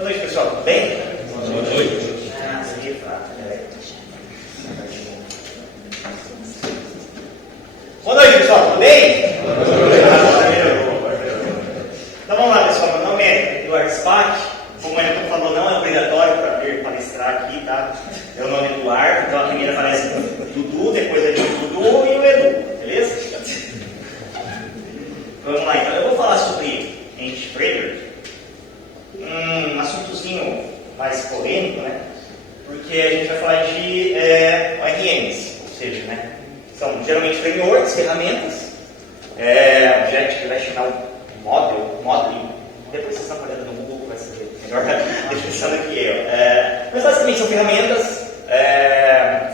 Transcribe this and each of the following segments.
Boa noite, pessoal. Tudo bem? Boa noite. Boa noite, pessoal. Tudo bem? Boa noite. Então vamos lá, pessoal. Meu nome é Eduardo Spack. Como o Elton falou, não é obrigatório para vir palestrar aqui, tá? Meu nome é Eduardo, então a primeira aparece o Dudu, depois é o Dudu e o Edu, beleza? Vamos lá, então. Eu vou falar sobre Entity Framework. Um assuntozinho mais polêmico, né? Porque a gente vai falar de ORMs, ou seja, né? São geralmente frameworks, ferramentas, Object-Relational Modeling. Depois vocês dão uma olhada no Google, vai ser melhor a definição do que eu. Mas basicamente são ferramentas,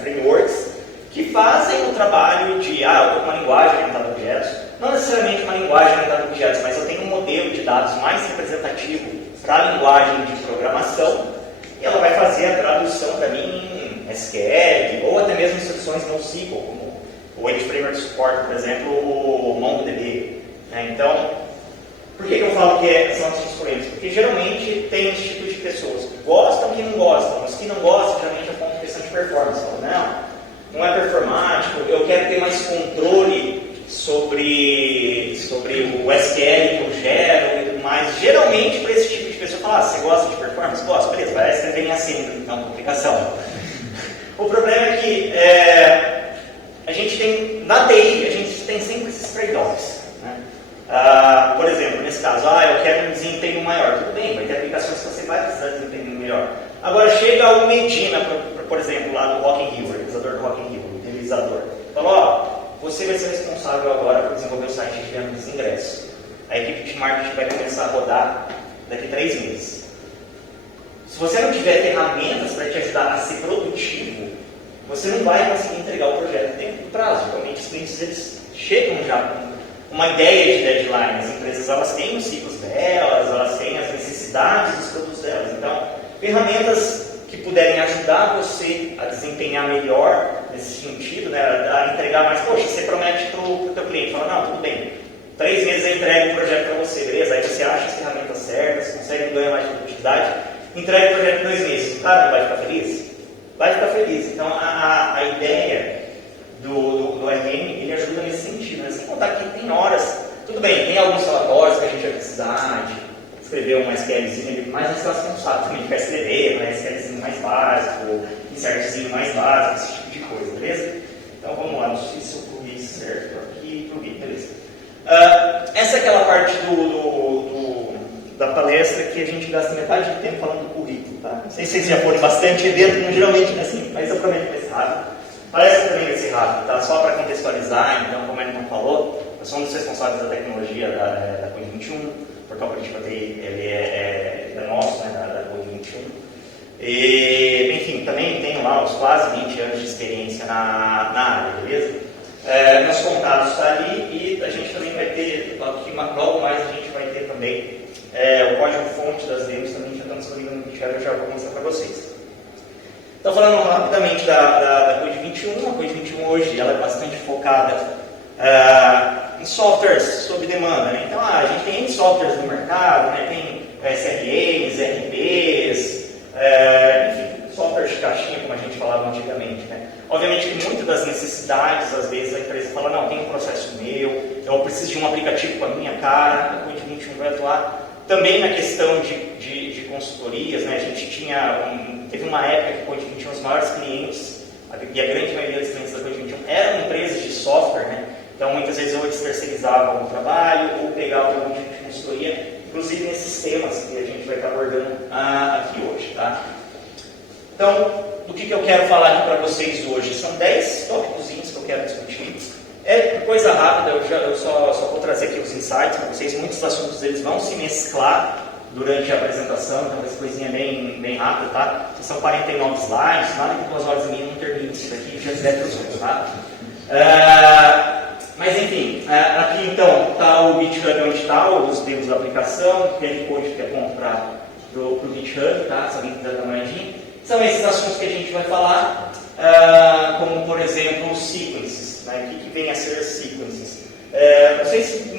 frameworks, que fazem o trabalho de, eu estou com uma linguagem orientada a objetos, não necessariamente uma linguagem orientada a objetos, mas eu tenho um modelo de dados mais representativo para a linguagem de programação, e ela vai fazer a tradução para mim em SQL, ou até mesmo instruções NoSQL, como o Entity Framework suporta, por exemplo, o MongoDB. Então, por que eu falo que são assuntos polêmicos? Porque geralmente tem esse tipo de pessoas que gostam e que não gostam. Os que não gostam, geralmente é ponto de questão de performance. Falam, não é performático, eu quero ter mais controle sobre o SQL que eu gero e tudo mais. Geralmente, para esse tipo de pessoa, fala, você gosta de performance? Gosto, beleza, vai escrever em assembly, não complicação. O problema é que a gente tem, na TI, a gente tem sempre esses trade-offs. Né? Por exemplo, nesse caso, eu quero um desempenho maior. Tudo bem, vai ter aplicações que você vai precisar de desempenho melhor. Agora, chega o Medina, por exemplo, lá do Rock in Rio, o realizador do Rock in Rio, o realizador. Fala, você vai ser responsável agora por desenvolver o site de venda dos ingressos. A equipe de marketing vai começar a rodar daqui a 3 meses. Se você não tiver ferramentas para te ajudar a ser produtivo, você não vai conseguir entregar o projeto dentro do prazo. Realmente, os clientes eles chegam já com uma ideia de deadline. As empresas elas têm os ciclos delas, elas têm as necessidades dos produtos delas. Então, ferramentas que puderem ajudar você a desempenhar melhor nesse sentido, né, a entregar mais. Poxa, você promete para o teu cliente, fala, não, tudo bem, 3 meses eu entrego o projeto para você, beleza? Aí você acha as ferramentas certas, consegue ganhar mais produtividade, entrega o projeto em 2 meses. O cara não vai ficar feliz? Vai ficar feliz. Então, a ideia do ORM, ele ajuda nesse sentido, né? Sem contar que tem horas, tudo bem, tem alguns relatórios que a gente vai precisar de escrever um SQLzinho, mas nesse caso você não sabe também vai escrever, um SQLzinho mais básico, insertzinho mais básico, esse tipo de coisa, beleza? Então vamos lá, não sei se eu corri certo aqui, corri, beleza. Essa é aquela parte da palestra que a gente gasta metade do tempo falando do currículo, tá? Não sei se vocês já foram bastante evento, não, geralmente é assim, mas eu prometo que vai ser rápido. A palestra também vai ser rápido, tá? Só para contextualizar, então, como ele não falou, eu sou um dos responsáveis da tecnologia da Code 21, o portal Política TI, ele é nosso, né, da Code 21. E, enfim, também tenho lá os quase 20 anos de experiência na área, beleza? Meus contatos estão ali e a gente também vai ter, logo mais a gente vai ter também o código-fonte das demos, também já estão disponível no GitHub, eu já vou mostrar para vocês. Então, falando rapidamente da Code 21, a Code 21 hoje ela é bastante focada em softwares sob demanda. Né? Então, a gente tem softwares no mercado, né? Tem SRMs, RPs, enfim, softwares de caixinha, como a gente falava antigamente. Né? Obviamente que muitas das necessidades, às vezes a empresa fala, não, tem um processo meu, eu preciso de um aplicativo com a minha cara, a Code 21 vai atuar. Também na questão de consultorias, né? A gente teve uma época que a Code 21, os maiores clientes, e a grande maioria dos clientes da Code 21 eram empresas de software, né? Então muitas vezes ou eles terceirizavam o trabalho ou pegavam algum tipo de consultoria, inclusive nesses temas que a gente vai estar abordando aqui hoje, tá? Então, do que eu quero falar aqui para vocês hoje? São 10 tópicos que eu quero discutir. É coisa rápida, eu só vou trazer aqui os insights para vocês. Muitos assuntos eles vão se mesclar durante a apresentação, então essa coisinha bem rápida, tá? São 49 slides, nada que 2 horas e meia não termine isso daqui, já direto para os outros, tá? Mas enfim, aqui então está o GitHub onde está, os demos da aplicação, o QR Code que é bom para o GitHub, tá? Se alguém quiser dar uma olhadinha. São esses assuntos que a gente vai falar, como por exemplo os sequences, né? O que vem a ser sequences. Não sei se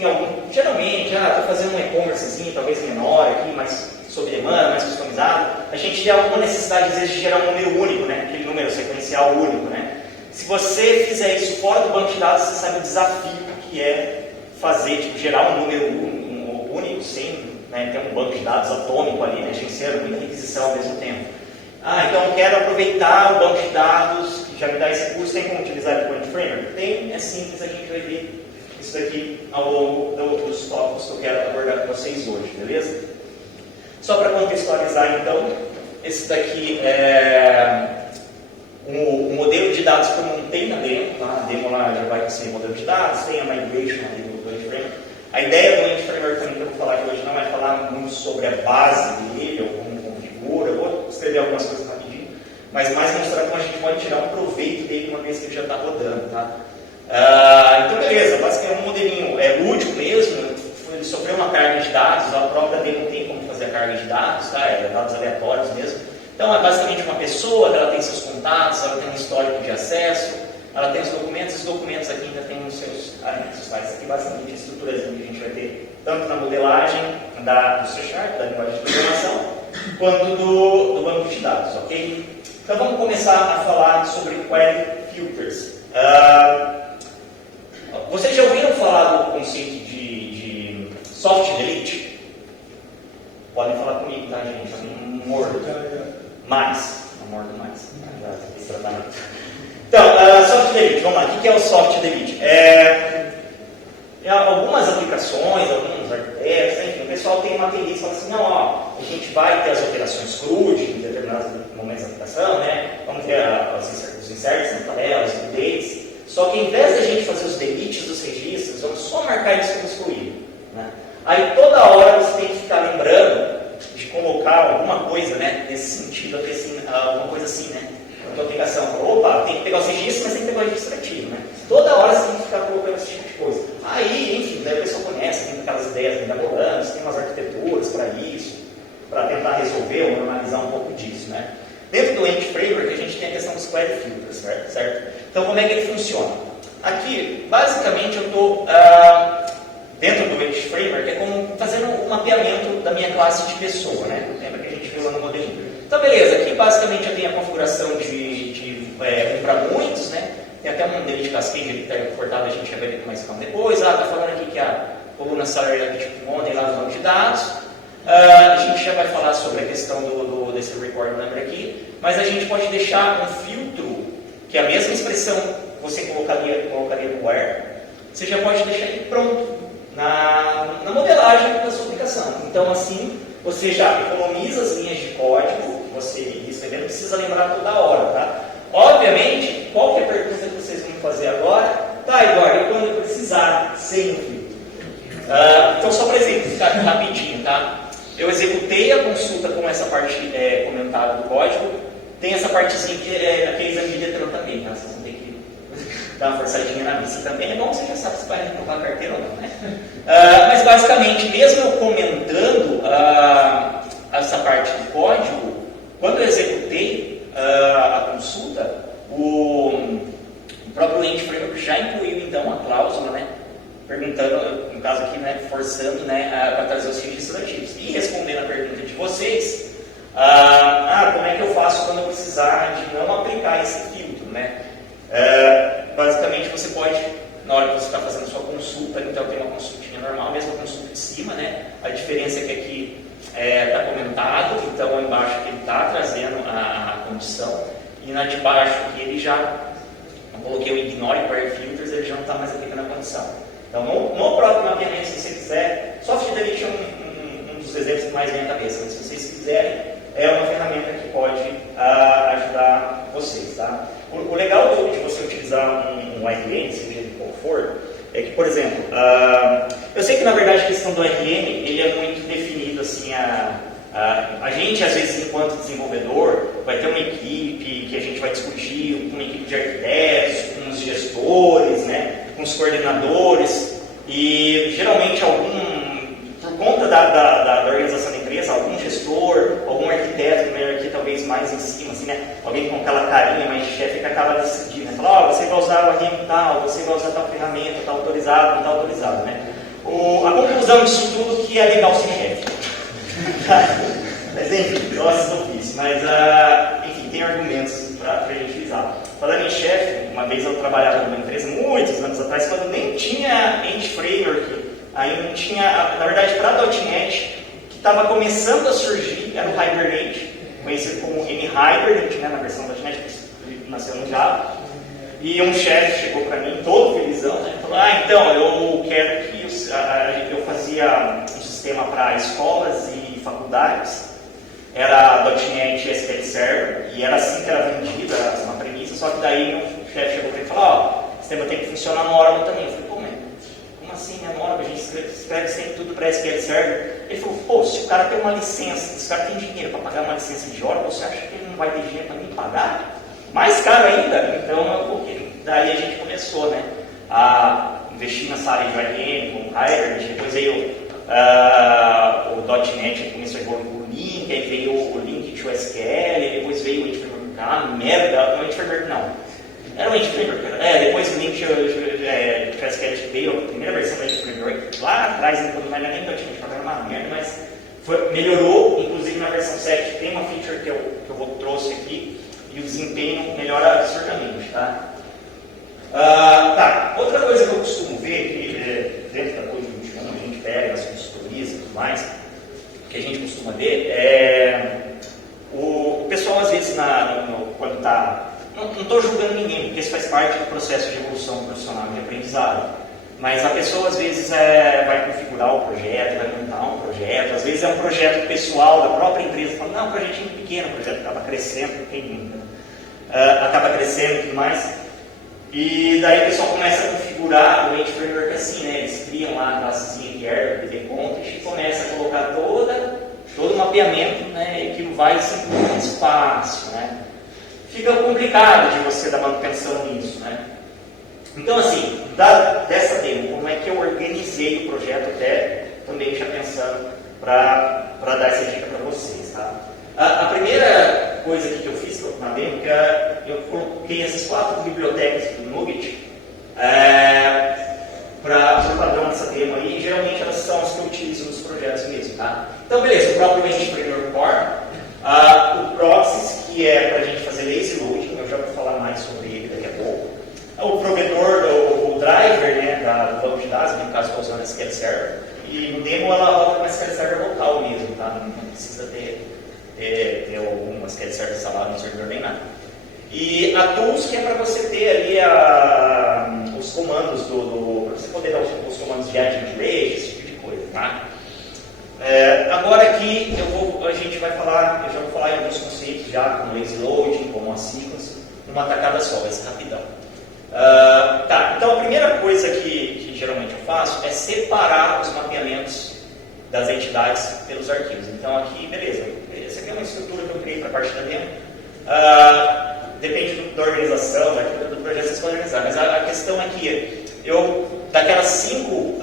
geralmente, estou fazendo um e-commercezinho, talvez menor aqui, mais sob demanda, mais customizado. a gente tem alguma necessidade, às vezes, de gerar um número único, né? Aquele número sequencial único, né? Se você fizer isso fora do banco de dados, você sabe o desafio que é fazer, tipo, gerar um número único, sem, né, ter um banco de dados atômico ali, né, gerenciando muita requisição ao mesmo tempo. Então eu quero aproveitar o banco de dados, que já me dá esse curso, tem como utilizar o Point Framework? Tem, é simples, a gente vai ver isso daqui ao longo dos tópicos que eu quero abordar com vocês hoje, beleza? Só para contextualizar, então, esse daqui é o modelo de dados que eu montei na demo, tá? A demo lá já vai ser modelo de dados, tem a migration ali do Point Framework. A ideia do Point Framework também que eu vou falar aqui hoje não é falar muito sobre a base dele, ou como configura, eu vou escrever algumas coisas rapidinho, mas mais mostrar como a gente pode tirar um proveito dele uma vez que ele já está rodando, tá? Então beleza, basicamente é um modelinho lúdico mesmo, ele sofreu uma carga de dados, a própria demo tem como fazer a carga de dados, tá? Dados aleatórios mesmo. Então é basicamente uma pessoa, ela tem seus contatos, ela tem um histórico de acesso, ela tem os documentos aqui ainda tem os seus anexos, tá? Isso aqui basicamente é a estruturazinha que a gente vai ter tanto na modelagem do C#, da linguagem de programação, quanto do banco de dados, ok? Então vamos começar a falar sobre Query Filters. Vocês já ouviram falar do conceito de soft delete? Podem falar comigo, tá, gente? Eu mordo. Mais. Não mordo mais. Então, soft delete, vamos lá. O que é o soft delete? Algumas aplicações, alguns arquitetos, enfim, o pessoal tem uma tendência e fala assim, não, ó, a gente vai ter as operações CRUD em determinados momentos da aplicação, né? Vamos ter os inserts na tabela, os updates. Só que, ao invés de a gente fazer os deletes dos registros, vamos só marcar isso como excluído, né? Aí, toda hora você tem que ficar lembrando de colocar alguma coisa, né? Nesse sentido, assim, alguma coisa assim, né? Na tua aplicação, opa, tem que pegar os registros, mas tem que pegar o registro ativo, né? Toda hora você tem que ficar colocando esse tipo de coisa. Aí, enfim, daí a pessoa conhece, tem aquelas ideias mirabolantes, tem umas arquiteturas para isso, para tentar resolver ou normalizar um pouco disso, né? Dentro do Ent Framework, a gente tem a questão dos Query Filters, certo? Então, como é que ele funciona? Aqui, basicamente, eu estou dentro do Ent Framework, é como fazendo um mapeamento da minha classe de pessoa, né? Lembra que a gente viu lá no modelinho. Então, beleza, aqui basicamente eu tenho a configuração de para muitos, né? Tem até um delete cascade que está cortado, a gente já vai ver com mais calma depois. Está falando aqui que a coluna salary é tipo model lá no banco de dados. A gente já vai falar sobre a questão desse record number aqui, mas a gente pode deixar um filtro, que é a mesma expressão que você colocaria no where, você já pode deixar ele pronto na modelagem da sua aplicação. Então, assim, você já economiza as linhas de código que você iria escrever, não precisa lembrar toda hora, tá? Obviamente, qual que é a pergunta que vocês vão fazer agora? Tá, Eduardo, e quando eu precisar, sem o filtro? Então, só para exemplificar rapidinho, tá? Eu executei a consulta com essa parte comentada do código, tem essa partezinha que é aquele exame de Detran também, tá? Vocês vão ter que dar uma forçadinha na missa também. É bom que você já sabe se vai reprovar a carteira ou não, né? Mas basicamente, mesmo eu comentando essa parte do código, quando eu executei a consulta, o próprio Ent Framework já incluiu então a cláusula, né? Perguntando, no caso aqui, né, forçando, né, para trazer os registros ativos. E respondendo a pergunta de vocês, como é que eu faço quando eu precisar de não aplicar esse filtro, né? Basicamente, você pode, na hora que você está fazendo a sua consulta, então tem uma consultinha normal, mesmo a consulta de cima, né? A diferença é que aqui está comentado, então embaixo que ele está trazendo a condição, e na de baixo que ele já, eu coloquei o Ignore Query Filters, ele já não está mais aplicando a condição. Então, no próprio mapeamento, se você quiser, Soft Delete é um dos exemplos que mais vem à cabeça, mas se vocês quiserem, é uma ferramenta que pode ajudar vocês, tá? O legal de você utilizar um RN, seja de qual for, é que, por exemplo, eu sei que na verdade a questão do RN, ele é muito definido assim, a gente às vezes enquanto desenvolvedor vai ter uma equipe que a gente vai discutir, uma equipe de arquitetos, com os gestores, né, com os coordenadores, e geralmente por conta da organização da empresa, algum gestor, algum arquiteto, aqui talvez mais em cima, assim, né? Alguém com aquela carinha mais de chefe que acaba decidindo, né? Fala, você vai usar o RM tal, você vai usar tal ferramenta, tal autorizado, não tal autorizado, né? A conclusão disso tudo que é legal ser chefe. Mas enfim, nossa, do ofício. Mas, enfim, tem argumentos para a gente usar. Falando em chefe, uma vez eu trabalhava numa empresa, muitos anos atrás, quando nem tinha End Framework, ainda não tinha, na verdade, para .NET, que estava começando a surgir, era o Hibernate, conhecido como M-Hibernate, né, na versão .NET, que nasceu no Java. E um chefe chegou para mim, todo felizão, né, falou, então, eu quero que eu fazia um sistema para escolas e faculdades, era .NET SQL Server, e era assim que era vendido, era uma premissa, só que daí o chefe chegou para mim e falou, o sistema tem que funcionar no Oracle também. Eu falei, pô, mas como assim, né, no Oracle? A gente escreve sempre tudo para SQL Server. Ele falou, pô, se o cara tem uma licença, se o cara tem dinheiro para pagar uma licença de Oracle, você acha que ele não vai ter dinheiro para me pagar? Mais caro ainda? Então, daí a gente começou, né, a investir nessa área de IBM, com o Hibernate, depois veio o .NET, começou a evoluir o Link, aí veio o Link to SQL, depois veio o End Framework, merda, não, End Framework não. Era o End Framework, depois o Link to SQL veio, a primeira versão do End Framework, lá atrás, quando não era nem .NET, era uma merda, mas melhorou, inclusive na versão 7 tem uma feature que eu trouxe aqui, e o desempenho melhora absurdamente, tá? Outra coisa que eu costumo ver, que dentro da coisa do 21, a gente pega nas consultorias e tudo mais, que a gente costuma ver, o pessoal às vezes, quando está... Não estou julgando ninguém, porque isso faz parte do processo de evolução profissional e de aprendizado, mas a pessoa às vezes vai configurar o projeto, vai montar um projeto, às vezes é um projeto pessoal da própria empresa, fala, não, um projetinho pequeno, o projeto acaba crescendo, acaba crescendo e tudo mais. E daí o pessoal começa a configurar o End Framework assim, né? Eles criam lá a classezinha de error, DB Context, e começa a colocar todo o mapeamento, né? E aquilo vai sempre mais fácil, né? Fica complicado de você dar manutenção nisso, né? Então, assim, dessa demo, como é que eu organizei o projeto até, também já pensando para dar essa dica para vocês, tá? A primeira coisa que eu fiz na demo, que eu coloquei essas 4 bibliotecas do NuGet para o padrão dessa demo aí, e geralmente elas são as que eu utilizo nos projetos mesmo, tá? Então, beleza, o próprio End Framework Core, o Proxies, que é para a gente fazer lazy loading, eu já vou falar mais sobre ele daqui a pouco. O provedor, o driver, né, do banco de dados, no caso, estou usando SQL Server, e no demo ela roda com SQL Server local mesmo, tá? Não precisa ter alguma SQL Server instalado no servidor nem nada. E a Tools, que é para você ter ali os comandos para você poder dar os comandos de add rate, esse tipo de coisa, tá? Agora aqui a gente vai falar, eu já vou falar em alguns conceitos já, como lazy loading, como a sequence, numa tacada só, vai ser rapidão. Então a primeira coisa que geralmente eu faço é separar os mapeamentos das entidades pelos arquivos. Então aqui, beleza, essa aqui é uma estrutura que eu criei para a parte da demo. Depende da organização, do projeto que vocês podem organizar, mas a questão é que daquelas 5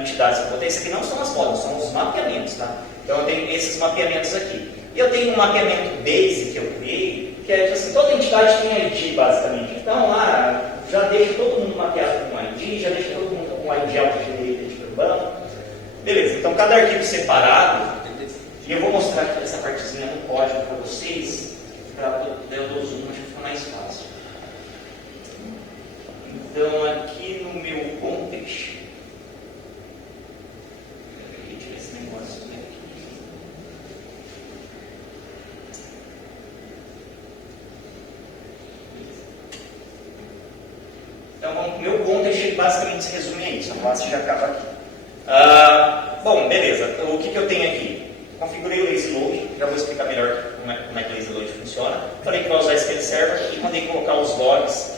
entidades que eu botei, esse aqui não são as modelos, são os mapeamentos, tá? Então eu tenho esses mapeamentos aqui. E eu tenho um mapeamento base que eu criei, que é assim, toda entidade tem ID basicamente. Então lá já deixo todo mundo mapeado com ID, já deixo todo mundo com ID autogerente urbano. Beleza, então cada arquivo separado, e eu vou mostrar aqui essa partezinha no código para vocês, para eu dou zoom, acho que fica mais fácil. Então aqui no meu context, tira esse negócio aqui. Então, meu context basicamente se resume a isso, a classe já acaba aqui. Bom, beleza, o que eu tenho aqui? Configurei o lazy load, já vou explicar melhor como é que o lazy load funciona. Falei que vai usar SQL Server e mandei colocar os logs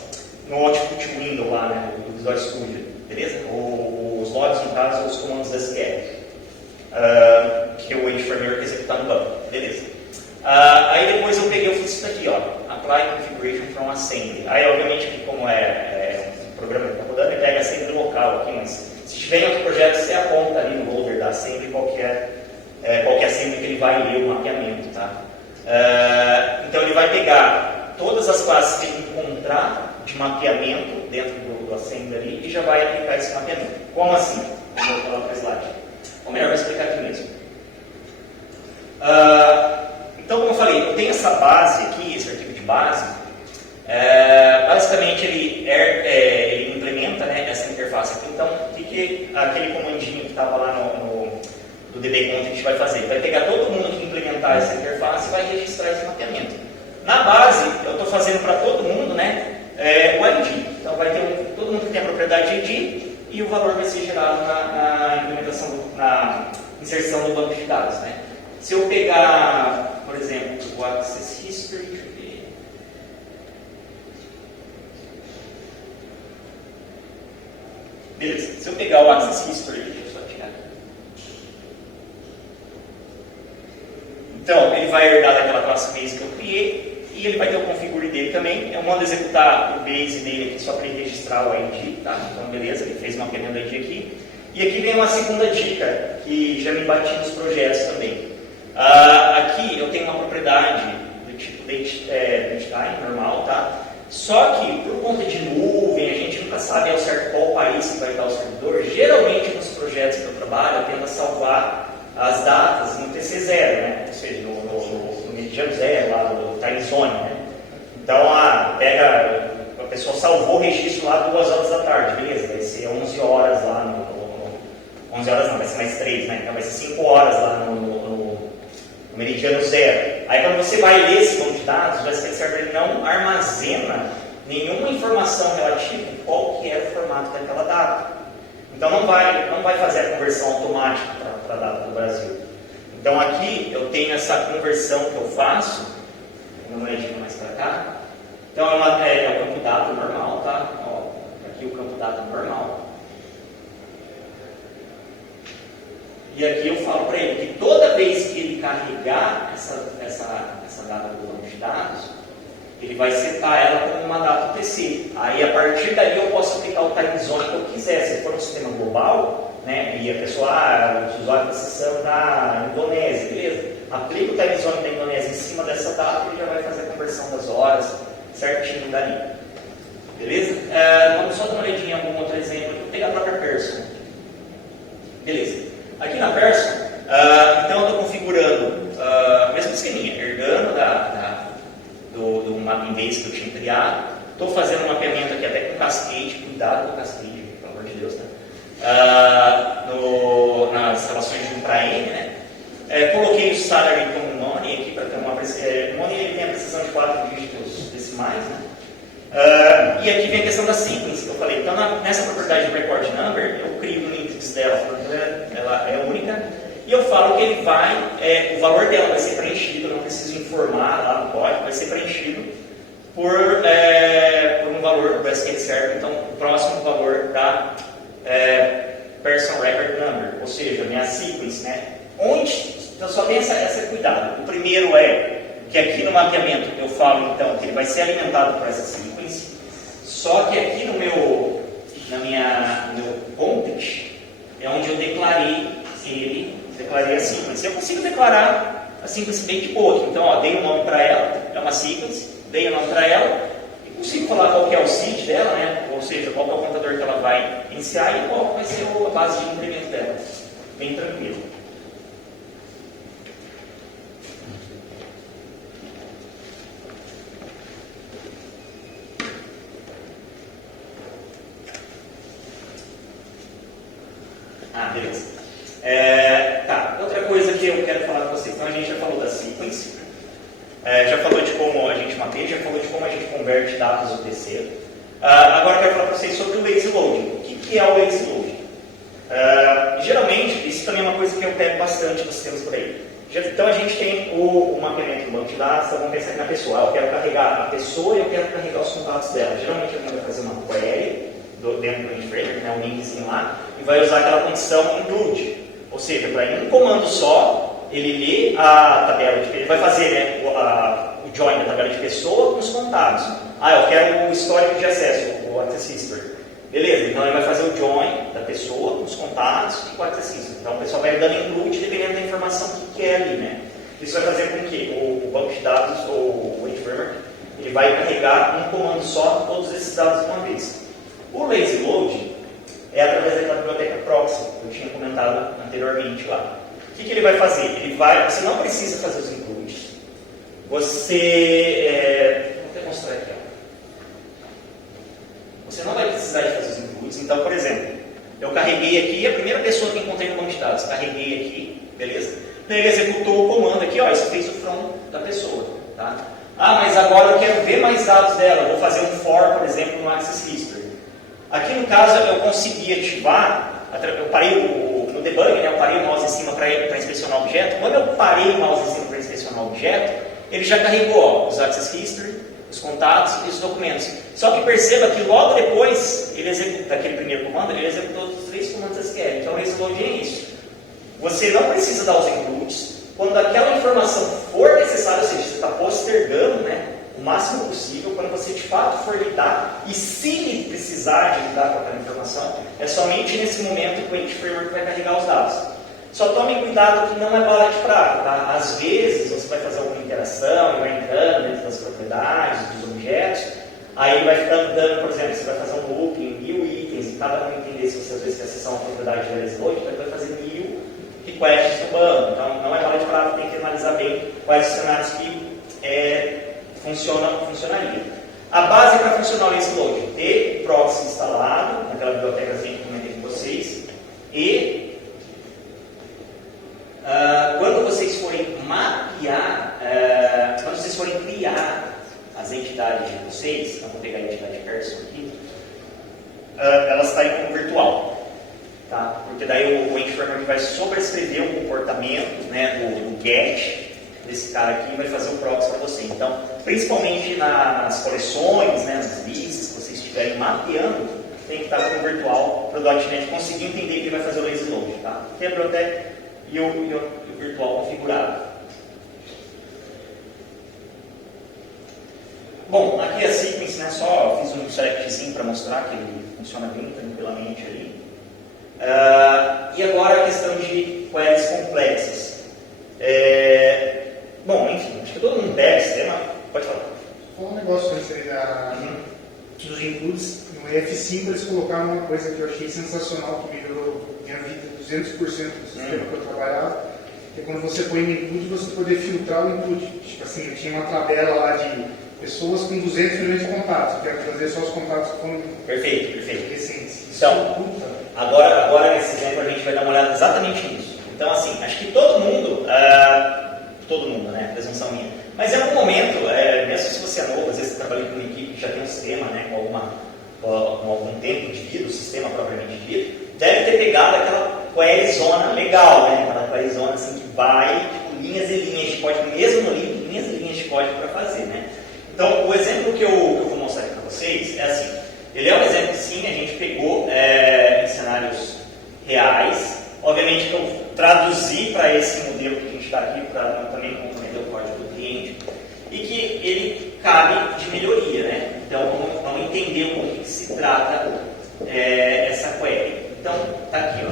no output window lá, né, do Visual Studio, beleza? Os logs, no caso, os comandos da SQL, que o End Framework executar no banco, beleza? Aí depois eu peguei, eu fiz isso daqui, ó, Apply Configuration from Assembly. Aí, obviamente, que como é um programa que está rodando, ele pega a assembly local aqui, mas se tiver em outro projeto, você aponta ali no loader da assembly qual que é assembly que ele vai ler o mapeamento, tá? Então ele vai pegar todas as classes que ele encontrar de mapeamento dentro do assembly ali e já vai aplicar esse mapeamento. Como assim? Vou falar para o slide. Ou melhor, vou explicar aqui mesmo. Então, como eu falei, eu tenho essa base aqui, esse arquivo de base. Basicamente ele implementa, né, essa interface aqui. Então, o que aquele comandinho que estava lá no DB Content vai fazer? Vai pegar todo mundo que implementar essa interface e vai registrar esse mapeamento. Na base, eu estou fazendo para todo mundo, né, o ID. Então vai ter todo mundo que tem a propriedade de ID e o valor vai ser gerado na implementação, na inserção do banco de dados, né? Se eu pegar, por exemplo, o Access History, deixa eu ver. Beleza, se eu pegar o Access History, deixa eu só tirar aqui. Então, ele vai herdar daquela classe base que eu criei e ele vai ter o configure dele também. Eu mando executar o base dele aqui só para ele registrar o ID, tá? Então, beleza, ele fez uma mapeamento do ID aqui. E aqui vem uma segunda dica que já me bati nos projetos também. Aqui eu tenho uma propriedade do tipo datetime, normal, tá? Só que por conta de nuvem, a gente nunca sabe ao certo qual país que vai estar o servidor. Geralmente nos projetos que eu trabalho, eu tento a salvar as datas no TC0, né? Ou seja, no mediano zero, lá no time zone, né? Então, a pessoa salvou o registro lá 2 horas da tarde, beleza? Vai ser 11 horas lá 11 horas não, vai ser mais 3, né? Então vai ser 5 horas lá no meridiano zero. Aí quando você vai ler esse banco de dados, o SQL Server não armazena nenhuma informação relativa a qual que era o formato daquela data. Então não vai fazer a conversão automática para a data do Brasil. Então aqui eu tenho essa conversão que eu faço, vou dar uma olhadinha mais para cá. Então é o campo data normal, tá? Ó, aqui o campo data normal. E aqui eu falo para ele que toda vez que ele carregar essa data do banco de dados, ele vai setar ela como uma data UTC. Aí a partir daí eu posso aplicar o time zone que eu quiser. Se for um sistema global, né, e a pessoa, o usuário está acessando na Indonésia, beleza? Aplica o time zone da Indonésia em cima dessa data e ele já vai fazer a conversão das horas certinho dali. Beleza? Vamos só dar uma olhadinha em algum outro exemplo. Vou pegar a própria Person. Beleza. Aqui na Person, então eu estou configurando o mesmo esqueminha, herdando do mapping base que eu tinha criado. Estou fazendo um mapeamento aqui até com Cascade, cuidado com o Cascade, pelo amor de Deus, né? Nas relações de 1 para N, né? Coloquei o salary como money aqui para ter uma money, ele tem a precisão de 4 dígitos decimais, né? E aqui vem a questão da sequence que eu falei. Então, nessa propriedade de record number, eu crio um index dela, ela é única, e eu falo que ele o valor dela vai ser preenchido, eu não preciso informar lá no código, vai ser preenchido por um valor do SQL Server, então o próximo valor da Person Record Number, ou seja, minha sequence, né? Então só tem esse cuidado. O primeiro é que aqui no mapeamento eu falo então que ele vai ser alimentado por essa sequence, só que aqui no meu content é onde eu declarei a sequence. Eu consigo declarar a sequence bem de boa aqui. Então, ó, dei o nome para ela, é uma sequence, dei o nome para ela, e consigo falar qual que é o seed dela, né? Ou seja, qual que é o contador que ela vai iniciar e qual vai ser a base de incremento dela. Bem tranquilo. Beleza. Tá, outra coisa que eu quero falar com vocês. Então a gente já falou da sequence, já falou de como a gente mapeia, já falou de como a gente converte dados UTC. Agora eu quero falar para vocês sobre o lazy loading. O que é o lazy loading? Geralmente, isso também é uma coisa que eu pego bastante nos sistemas por aí. Então a gente tem o mapeamento do banco de dados, então vamos pensar aqui na pessoa. Eu quero carregar a pessoa e eu quero carregar os contatos dela. Geralmente eu vou fazer uma query dentro do framework, né, um linkzinho lá, e vai usar aquela condição include. Ou seja, para em um comando só, ele lê a tabela ele vai fazer, né, o join da tabela de pessoa com os contatos. Eu quero o histórico de acesso, o access history. Beleza, então ele vai fazer o join da pessoa com os contatos e com o access history. Então o pessoal vai dando include dependendo da informação que quer ali, né. Isso vai fazer com que o banco de dados, ou o framework, ele vai carregar um comando só todos esses dados de uma vez. O lazy load é através daquela biblioteca proxy que eu tinha comentado anteriormente lá. que ele vai fazer? Você não precisa fazer os includes. Vou até mostrar aqui. Você não vai precisar de fazer os includes. Então, por exemplo, eu carreguei aqui a primeira pessoa que encontrei no banco de dados. Carreguei aqui, beleza? Então ele executou o comando aqui, ó, isso fez o from da pessoa. Tá? Ah, mas agora eu quero ver mais dados dela. Eu vou fazer um for, por exemplo, no Access History. Aqui no caso eu consegui ativar, eu parei no debug, né, eu parei o mouse em cima para inspecionar o objeto. Quando eu parei o mouse em cima para inspecionar o objeto, ele já carregou ó, os Access History, os contatos e os documentos. Só que perceba que logo depois, ele executa aquele primeiro comando, ele executou os 3 comandos SQL. Então o reload é isso. Você não precisa dar os includes. Quando aquela informação for necessária, ou seja, você está postergando, né, o máximo possível, quando você de fato for lidar, e se precisar de lidar com aquela informação, é somente nesse momento que o Entity Framework vai carregar os dados. Só tome cuidado que não é bala de prata, tá? Às vezes você vai fazer alguma interação e vai entrando dentro das propriedades, dos objetos, aí ele vai ficar andando, por exemplo, você vai fazer um loop em 1000 itens, e cada um entender se você às vezes quer acessar uma propriedade de reload, então ele vai fazer 1000 requests no banco. Então não é bala de prata, tem que analisar bem quais os cenários que funcionaria. A base para funcionar o lazy load, ter o proxy instalado, naquela biblioteca que eu comentei com vocês, e quando vocês forem mapear, quando vocês forem criar as entidades de vocês, então vou pegar a entidade person aqui, elas estarem como virtual. Tá? Porque daí o Entity Framework vai sobrescrever o comportamento, né, do get desse cara aqui e vai fazer o proxy para você. Então, principalmente nas coleções, né, nas listas que vocês estiverem mapeando, tem que estar como virtual para o .NET conseguir entender que ele vai fazer o lazy load. Tá? Tem a biblioteca e o virtual configurado. Bom, aqui a sequence, né, só fiz um selectzinho para mostrar que ele funciona bem tranquilamente ali. E agora a questão de queries complexas. Bom, enfim, acho que todo mundo deve sistema. Pode falar. Foi um negócio antes aí dos includes. No F5 eles colocaram uma coisa que eu achei sensacional, que melhorou minha vida 200% do sistema que eu trabalhava. Que é quando você põe no include, você poder filtrar o include. Tipo assim, eu tinha uma tabela lá de pessoas com 200 milhões de contatos. Eu quero trazer só os contatos que foram recentes. Então, agora nesse exemplo a gente vai dar uma olhada exatamente nisso. Então, assim, acho que todo mundo, né, presunção minha, mas em algum momento, mesmo se você é novo, às vezes você trabalha com uma equipe que já tem um sistema, né, com algum tempo de vida, o sistema propriamente dito, deve ter pegado aquela query zona legal, né, aquela query zona assim, que vai, tipo, linhas e linhas de código, mesmo no livro, linhas e linhas de código para fazer, né. Então, o exemplo que eu vou mostrar aqui para vocês é assim. Ele é um exemplo, sim, a gente pegou em cenários reais. Obviamente que eu traduzi para esse modelo que a gente está aqui, para também compreender o código do cliente, e que ele cabe de melhoria, né? Então, vamos entender um pouco que se trata essa query. Então, está aqui, ó.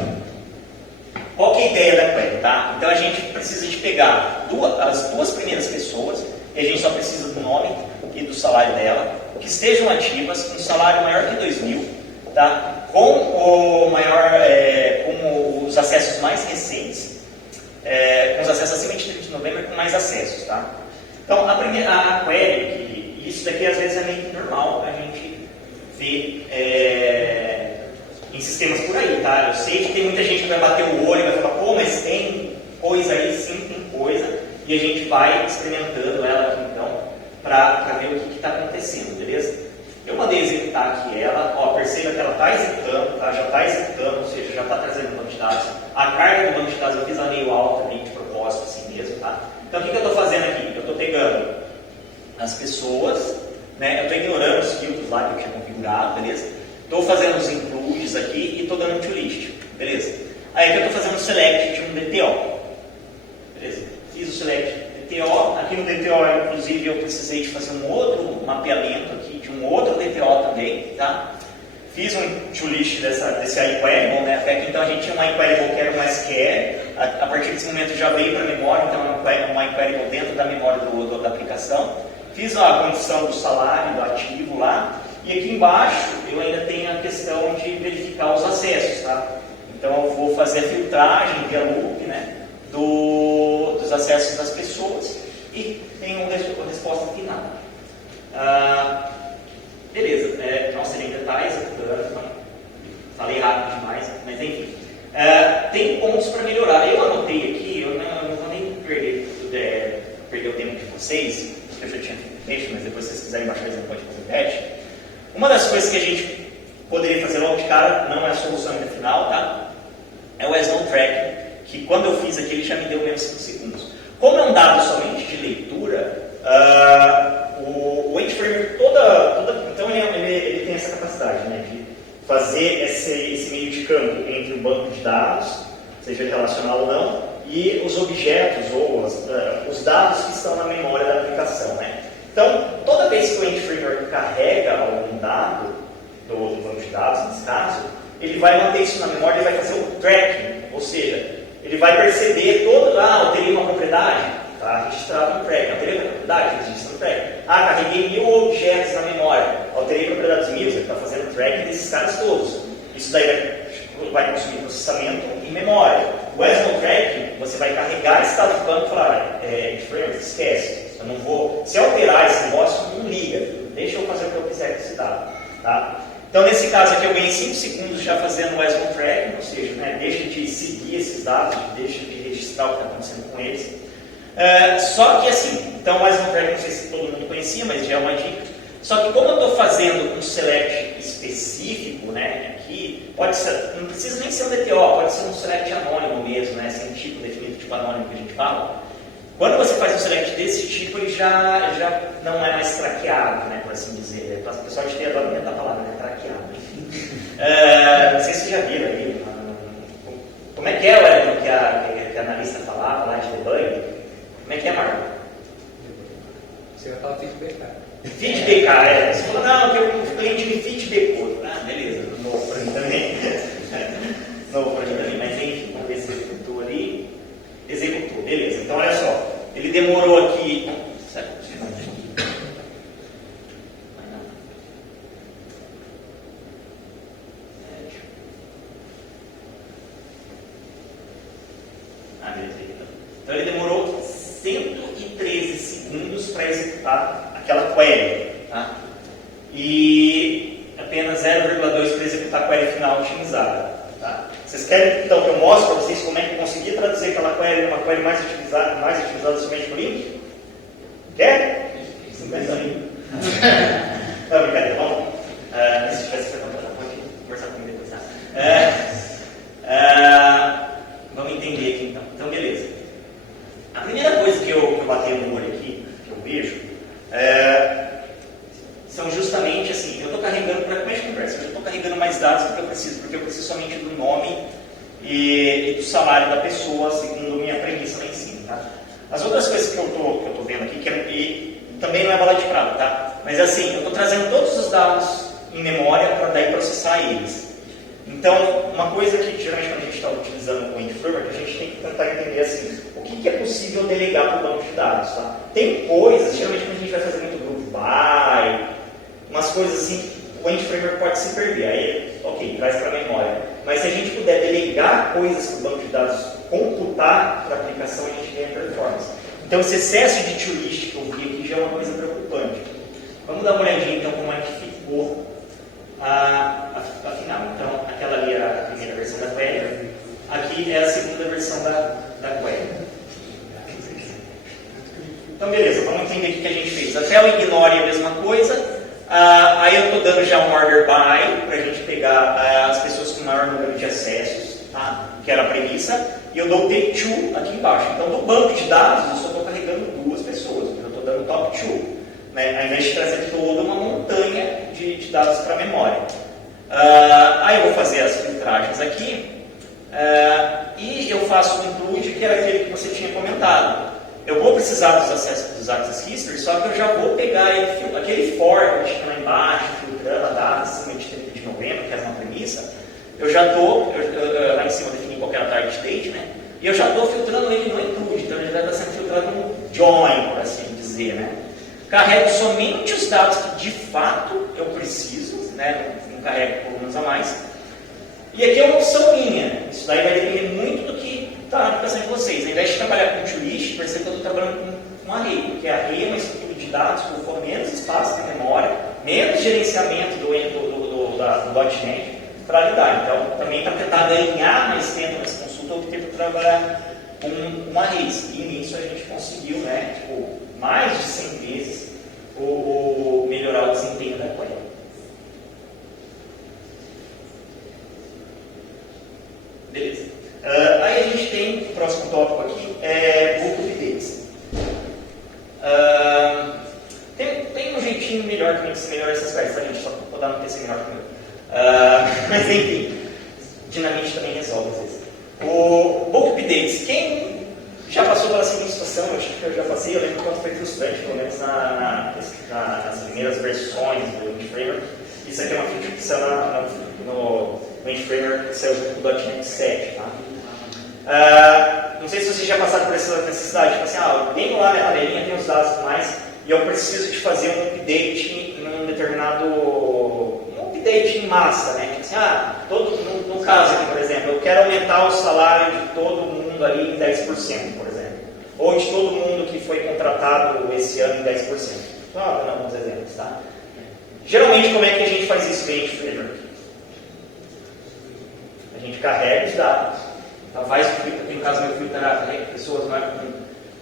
Qual que é a ideia da query, tá? Então, a gente precisa de pegar as duas primeiras pessoas, e a gente só precisa do nome e do salário dela, que estejam ativas, com um salário maior que 2.000, tá? Com os acessos mais recentes, com os acessos acima de 30 de novembro, com mais acessos, tá? Então, a query, e isso daqui às vezes é meio normal a gente ver em sistemas por aí, tá? Eu sei que tem muita gente que vai bater o olho e vai falar, pô, mas tem coisa aí, sim, tem coisa, e a gente vai experimentando ela aqui então, para ver o que está acontecendo, beleza? Eu mandei executar aqui ela, ó, perceba que ela está executando, tá? Já está executando, ou seja, já está trazendo o banco de dados. A carga do banco de dados eu fiz a meio alta também, de propósito, assim mesmo, tá? Então, o que eu estou fazendo aqui? Eu estou pegando as pessoas, né? Eu estou ignorando os filtros lá que eu tinha configurado, beleza? Estou fazendo os includes aqui e estou dando um to list, beleza? Aí aqui eu estou fazendo o select de um DTO, beleza? Fiz o select DTO, aqui no DTO, inclusive, eu precisei de fazer um outro mapeamento aqui, de um outro DTO também, tá? Fiz um to-list desse iQueryable, né? Até aqui, então, a gente tinha um iQueryable que era um SQL, a partir desse momento já veio para a memória, então é um iQueryable dentro da memória da aplicação. Fiz a condição do salário, do ativo lá, e aqui embaixo eu ainda tenho a questão de verificar os acessos, tá? Então, eu vou fazer a filtragem via loop, né? dos acessos das pessoas e tem uma resposta final. Beleza, não serei em detalhes, falei rápido demais, mas enfim. Tem pontos para melhorar. Eu anotei aqui, eu não vou nem perder o tempo de vocês, que eu já tinha feito, mas depois se vocês quiserem baixar, vocês podem fazer teste. Uma das coisas que a gente poderia fazer logo de cara, não é a solução ainda final, tá? É o As-No Tracking, que quando eu fiz aqui ele já me deu menos 5 segundos. Como é um dado somente de leitura, o Entframer então ele tem essa capacidade, né, de fazer esse meio de campo entre o banco de dados, seja ele relacional ou não, e os objetos ou os dados que estão na memória da aplicação, né? Então, toda vez que o Entframer carrega algum dado do banco de dados, nesse caso, ele vai manter isso na memória e vai fazer o tracking, ou seja, ele vai perceber alterei uma propriedade, está registrado no tracking, alterei uma propriedade, registra no tracking. Carreguei 1000 objetos na memória, alterei propriedades 1000, ele está fazendo o tracking desses caras todos. Isso daí vai consumir processamento em memória. O As-No Tracking, você vai carregar esse dado de banco e falar, esquece, eu não vou, se alterar esse negócio, não liga, deixa eu fazer o que eu quiser com esse dado. Tá? Então, nesse caso aqui, eu ganhei 5 segundos já fazendo o As-No Tracking, ou seja, né, deixa de seguir esses dados, deixa de registrar o que está acontecendo com eles. Só que assim, então o As-No Tracking, não sei se todo mundo conhecia, mas já é uma dica. Só que como eu estou fazendo um select específico, né, aqui, pode ser, não precisa nem ser um DTO, pode ser um select anônimo mesmo, né, sem tipo definido, tipo anônimo que a gente fala. Quando você faz um select desse tipo, ele já não é mais traqueado, né, por assim dizer. O pessoal de TI adora inventar a palavra, né, traqueado. Não sei se vocês já viram aí. Como é que é, Wellington, que a analista falava lá de debug? Como é que é, Marco? Você vai falar feedback. Feedback, Você falou, não, que o cliente me feedbackou. Beleza, novo para mim também. Novo para mim também, mas enfim, vamos ver se executou ali. Executou, beleza. Então, olha só, ele demorou aqui... Então, ele demorou 113 segundos para executar aquela query. Tá? E apenas 0,2 para executar a query final otimizada. Tá? Vocês querem então que eu mostre para vocês como é que eu consegui traduzir aquela query numa query mais otimizada somente por link? Quer? Não, brincadeira, vamos. Se tivesse perguntado, pode conversar comigo depois. Vamos entender aqui então. Então, beleza. A primeira coisa que eu bati no olho aqui, que eu vejo, são justamente assim, eu estou carregando, para começo de conversa, eu estou carregando mais dados do que eu preciso, porque eu preciso somente do nome e do salário da pessoa, segundo a minha premissa lá em cima. Tá? As outras coisas que eu estou vendo aqui, que também não é bala de prata, tá? Mas assim, eu estou trazendo todos os dados em memória para daí processar eles. Então, uma coisa que geralmente quando a gente está utilizando o Entframer, a gente tem que tentar entender assim, o que é possível delegar para o banco de dados. Tá? Tem coisas, geralmente quando a gente vai fazer muito group by, umas coisas assim, o Entframer pode se perder. Aí, ok, traz para a memória. Mas se a gente puder delegar coisas para o banco de dados computar para a aplicação, a gente ganha performance. Então, esse excesso de to-list que eu vi aqui já é uma coisa preocupante. Vamos dar uma olhadinha então como é que ficou a final. Então, aquela ali era a primeira versão da query, aqui é a segunda versão da query. Então, beleza, vamos entender o que a gente fez. Até o ignore é a mesma coisa. Aí eu estou dando já um order by para a gente pegar as pessoas com maior número de acessos, tá? Que era a premissa, e eu dou o take two aqui embaixo. Então, do banco de dados, eu só estou carregando 2 pessoas, eu estou dando top 2. Né, ao invés de trazer toda uma montanha de dados para a memória. Aí eu vou fazer as filtragens aqui e eu faço um include, que era aquele que você tinha comentado. Eu vou precisar dos access history, só que eu já vou pegar aquele for que tinha lá embaixo, filtrando a data acima de 30 de novembro, que era uma premissa. Eu já estou, lá em cima eu defini qual era a target date, né? E eu já estou filtrando ele no include, então ele já está sendo filtrado no join, por assim dizer, né? Carrego somente os dados que de fato eu preciso, né? Não carrego colunas a mais. E aqui é uma opção minha. Isso daí vai depender muito do que estava pensando em vocês, ao invés de trabalhar com to-list, perceba que eu estou trabalhando com array, porque array é uma estrutura de dados que ocupa menos espaço de memória, menos gerenciamento do .NET para lidar. Então, também para tentar ganhar mais tempo nessa consulta, eu optei por trabalhar com arrays. E nisso a gente conseguiu, né, tipo, mais de 100 vezes melhorar o desempenho da query. Beleza. Aí a gente tem o próximo tópico aqui, book updates. Tem um jeitinho melhor que você melhorar essas coisas, tá, gente? Só vou dar um PC melhor que o meu. Mas enfim, Dynamite também resolve às vezes. O book updates, quem já passou pela seguinte situação, eu acho que eu já passei, eu lembro quanto foi frustrante, pelo menos nas primeiras versões do Wind Framework. Isso aqui é uma feature que saiu no Wind Framework, que saiu junto do .NET 7, tá? Não sei se vocês já passaram por essa necessidade, tipo assim, eu venho lá na tabelinha, tem os dados e tudo mais, e eu preciso de fazer um update num determinado... um update em massa, né? Tipo assim, no caso aqui, por exemplo, eu quero aumentar o salário de todo mundo ali em 10%, por exemplo. Ou de todo mundo que foi contratado esse ano em 10%. Estou dando alguns exemplos, tá? Geralmente, como é que a gente faz isso dentro do framework? A gente carrega os dados, faz o filtro, no caso meu filtro era pessoas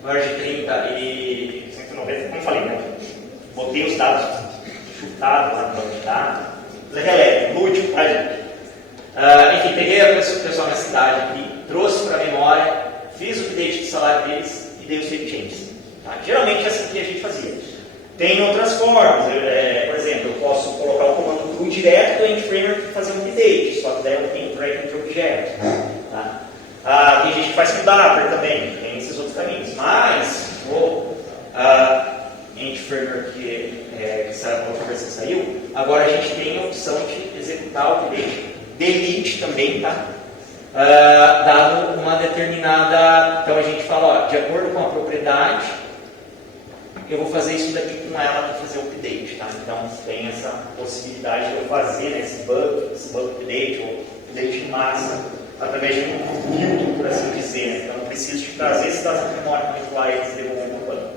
maiores de 30 e 190, como eu falei, né? Botei os dados chutados lá no banco de dados, releve, lúdico pra gente. Enfim, peguei a pessoa na cidade aqui, trouxe para a memória, fiz o update de salário deles e dei os save changes. Tá? Geralmente é assim que a gente fazia. Tem outras formas, por exemplo, eu posso colocar o comando cru direto do End Framework e fazer um update, só que daí eu tenho tracking de objetos. Tá? Tem gente que faz com Dapper também, tem esses outros caminhos, mas o End Framework que a outra versão saiu, agora a gente tem a opção de executar o update, delete também, tá? Dado uma determinada, então a gente fala, de acordo com a propriedade, eu vou fazer isso daqui com ela para fazer o update, tá? Então tem essa possibilidade de eu fazer esse bug update ou update em massa através de um filtro, por assim dizer, né? Então eu preciso de trazer esses dados da memória, manipular eles e devolver no banco.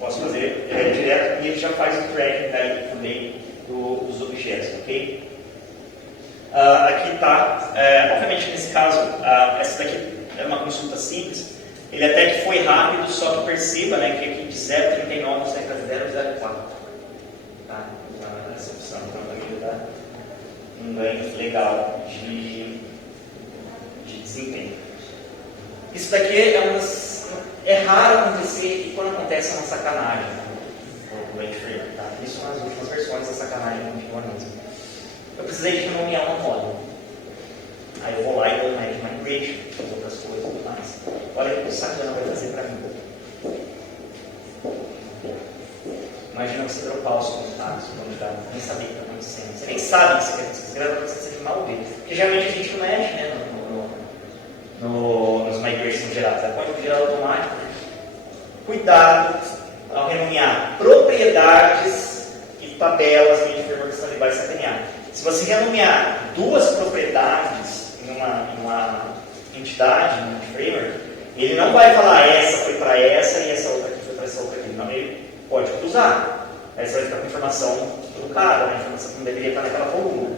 Posso fazer direto e ele já faz o tracking daí também dos objetos, ok? Aqui está, obviamente nesse caso, essa daqui é uma consulta simples. Ele até que foi rápido, só que perceba, né, que aqui de 0,39 você está 0,04. Tá? Essa opção então também dá um ganho legal de desempenho. Isso daqui é raro acontecer e quando acontece é uma sacanagem no Wind Framework. Tá? Isso nas últimas versões é sacanagem continua mesmo. Eu precisei de nomear um módulo. Aí eu vou lá e dou um Edge Migration, fazer outras coisas e tudo mais. Olha o que o Sacana vai fazer para mim. Imagina você dropar os contatos, nem saber o que está acontecendo. Você nem sabe que você vai acontecer de mal ver. Porque geralmente a gente não mexe, né, nos migrations gerados. É código geral automático. Cuidado ao renomear propriedades e tabelas no framework que você vai sacanear. Se você renomear duas propriedades em uma entidade, no framework, ele não vai falar essa foi para essa e essa outra aqui foi para essa outra aqui. Não, ele pode cruzar. Aí você vai ficar com informação trocada, né? Informação que não deveria estar naquela coluna.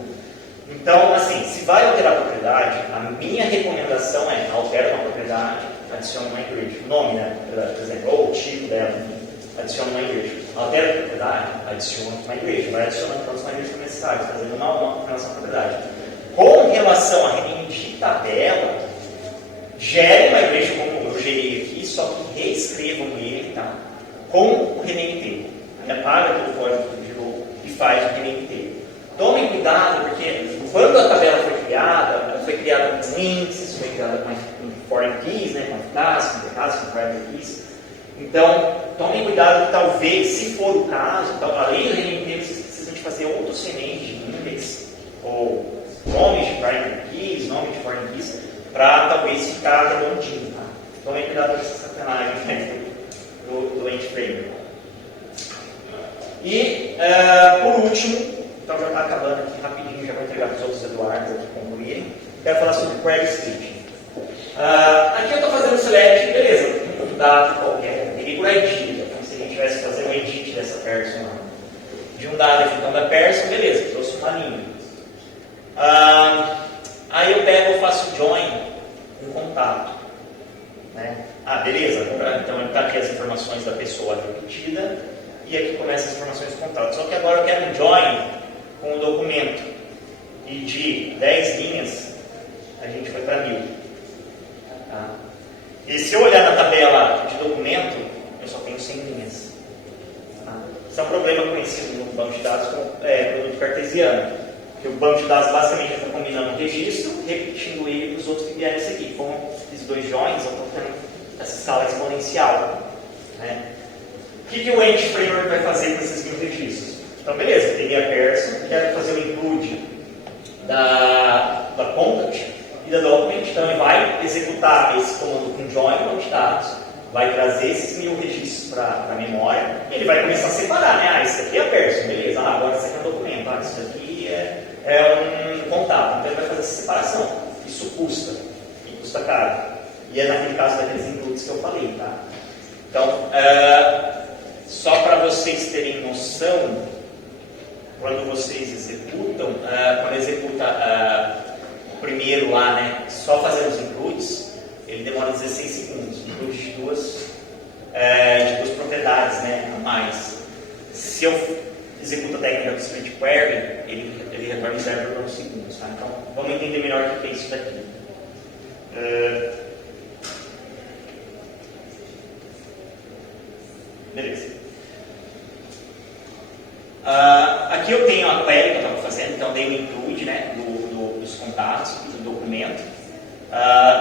Então, assim, se vai alterar a propriedade, a minha recomendação é altera uma propriedade, adiciona uma migration. Nome, né? Por exemplo, ou o tipo dela, adiciona uma migration. Altera a propriedade, adiciona uma migration. Vai adicionando quantos migrations necessários, fazendo uma relação à propriedade. Com relação a rename de tabela, gere uma migration como eu gerei aqui, só que reescrevam ele, tá? Com o rename table. Apaga todo o código que gerou e faz o rename table. Tomem cuidado, porque quando a tabela foi criada com índices, foi criada com foreign keys, né, com eficácia, com precácia, com private keys. Então, tomem cuidado que talvez, se for o caso, além do rename table, vocês precisam de fazer outros renames de index, ou nomes de private keys, nomes de foreign keys, para talvez ficar redondinho. Tá? Tomem cuidado com essa sacanagem, né, do End Framework. E, por último, então já está acabando aqui rapidinho, já vou entregar para os outros Eduardos aqui concluírem. Quero falar sobre query scripting. Aqui eu estou fazendo select, beleza, um dado qualquer, peguei por ID, como se a gente tivesse fazendo um edit dessa person lá. De um dado aqui, então da person, beleza, trouxe uma linha. Aí eu pego e faço join com contato. Né? Beleza, então está aqui as informações da pessoa repetida e aqui começa as informações do contato. Só que agora eu quero um join com o documento e de 10 linhas a gente foi para 1000. Tá? E se eu olhar na tabela de documento, eu só tenho 100 linhas. Tá? Isso é um problema conhecido no banco de dados como produto cartesiano. Que o banco de dados basicamente está combinando um registro, repetindo ele para os outros que vierem seguir. Como fiz 2 joins, eu estou tendo essa escala exponencial. Né? O que o Entity Framework vai fazer com esses 1000 registros? Então, beleza, peguei a person, quero fazer o include da contact e da document. Então, ele vai executar esse comando com join no banco de dados, vai trazer esses 1000 registros para a memória e ele vai começar a separar. Né? Isso aqui é a person, beleza. Agora isso aqui é um documento. Isso aqui é um contato. Então, ele vai fazer essa separação. Isso custa. E custa caro. E é naquele caso daqueles includes que eu falei. Tá? Então, só para vocês terem noção, quando vocês executam, quando executa o primeiro lá, né, só fazendo os includes, ele demora 16 segundos. Include de duas propriedades, né, a mais. Se eu executo a técnica do split query, ele retorna em 0,1 segundos. Tá? Então, vamos entender melhor o que é isso daqui. Beleza. Aqui eu tenho a query que eu estava fazendo, então dei um include, né, dos contatos do documento.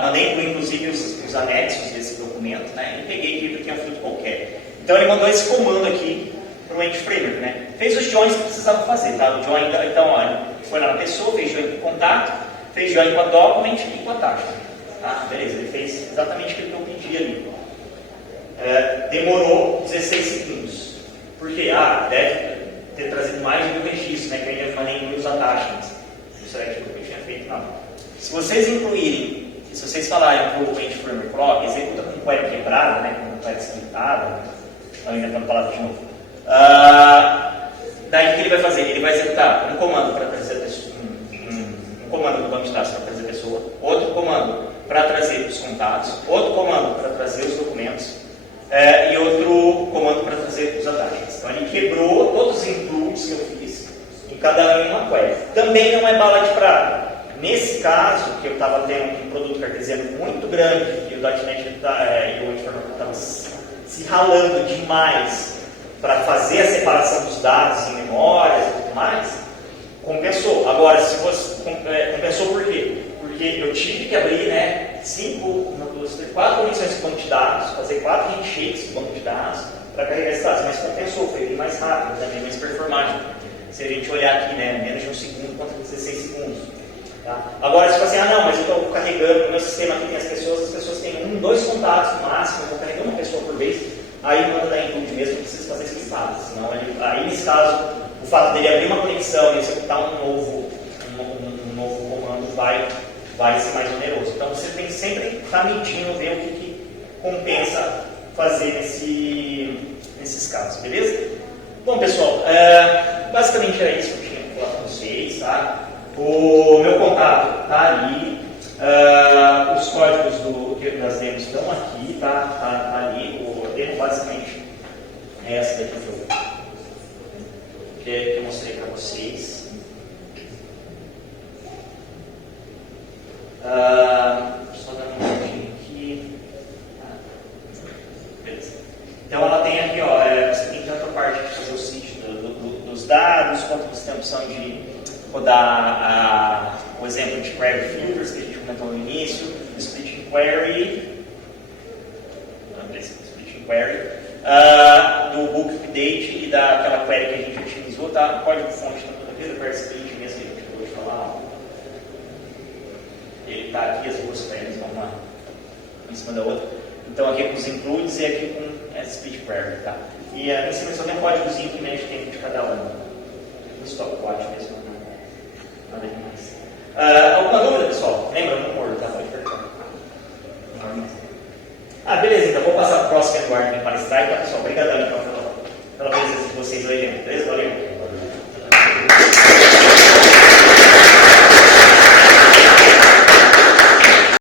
Mandei incluir inclusive os anexos desse documento, né, e peguei aqui porque é um fruto qualquer. Então ele mandou esse comando aqui para o Entity Framework, né? Fez os joins que precisava fazer, tá? O join, então, olha, foi lá na pessoa, fez join com o contato, fez join com a document e com a taxa. Tá? Beleza, ele fez exatamente aquilo que eu pedi ali. Demorou 16 segundos. Por quê? Deve ter trazido mais de 1000 registros, né? Que eu ainda falei incluir os attachments. Isso era aquilo que eu tinha feito, não. Se vocês incluírem, se vocês falarem para o Entity Framework, executa com query quebrada, né? Com query splitada, estou inventando palavras de novo. Daí o que ele vai fazer? Ele vai executar um comando para trazer a pessoa, um comando do banco de dados para trazer a pessoa, outro comando para trazer os contatos, outro comando para trazer os documentos e outro comando para trazer os attachments. Então ele quebrou todos os includes que eu fiz em cada uma query. Também não é bala de prata. Nesse caso, que eu estava tendo um produto cartesiano muito grande e o .NET e o Entity estavam se ralando demais para fazer a separação dos dados em memórias e tudo mais, compensou. Agora, se você compensou por quê? Porque eu tive que abrir, né, 4 conexões com o banco de dados, fazer 4 handshakes com o banco de dados para carregar esses dados, mas compensou, foi bem mais rápido, também mais performático. Se a gente olhar aqui, né, menos de 1 segundo contra 16 segundos. Tá? Agora, se você não, mas eu estou carregando, no meu sistema aqui tem as pessoas têm 1, 2 contatos no máximo, eu vou carregar uma pessoa por vez, aí manda dar include mesmo, não precisa fazer splitada. Senão, aí nesse caso, o fato dele abrir uma conexão e executar um novo comando vai ser mais oneroso. Então você tem que sempre estar medindo, ver o que compensa fazer nesses casos, beleza? Bom, pessoal, basicamente era isso que eu tinha que falar com vocês. Tá? O meu contato está ali, os códigos das demos estão aqui, tá ali. O demo basicamente é essa daqui que eu mostrei para vocês. Só dar uma olhadinha aqui. Beleza. Então ela tem aqui, você tem tanto a parte de fazer o sítio dos dados, quanto você tem a opção de rodar o exemplo de query filters que a gente comentou no início, splitting query, do book update e daquela query que a gente utilizou, tá? O código-fonte está tudo aqui, do query split mesmo que a gente acabou de falar. Ele está aqui, as duas queries vão uma em cima da outra. Então aqui com os includes e aqui com split query, tá? E em cima só tem um códigozinho que mexe tempo de cada um. Isso é o código mesmo, nada demais. Alguma dúvida, pessoal? Lembra, não mordo, tá? Pode perguntar. Beleza, então vou passar para o próximo Eduardo para palestrar. Então, pessoal, obrigadão então, pela presença de vocês hoje. Beleza? Valeu.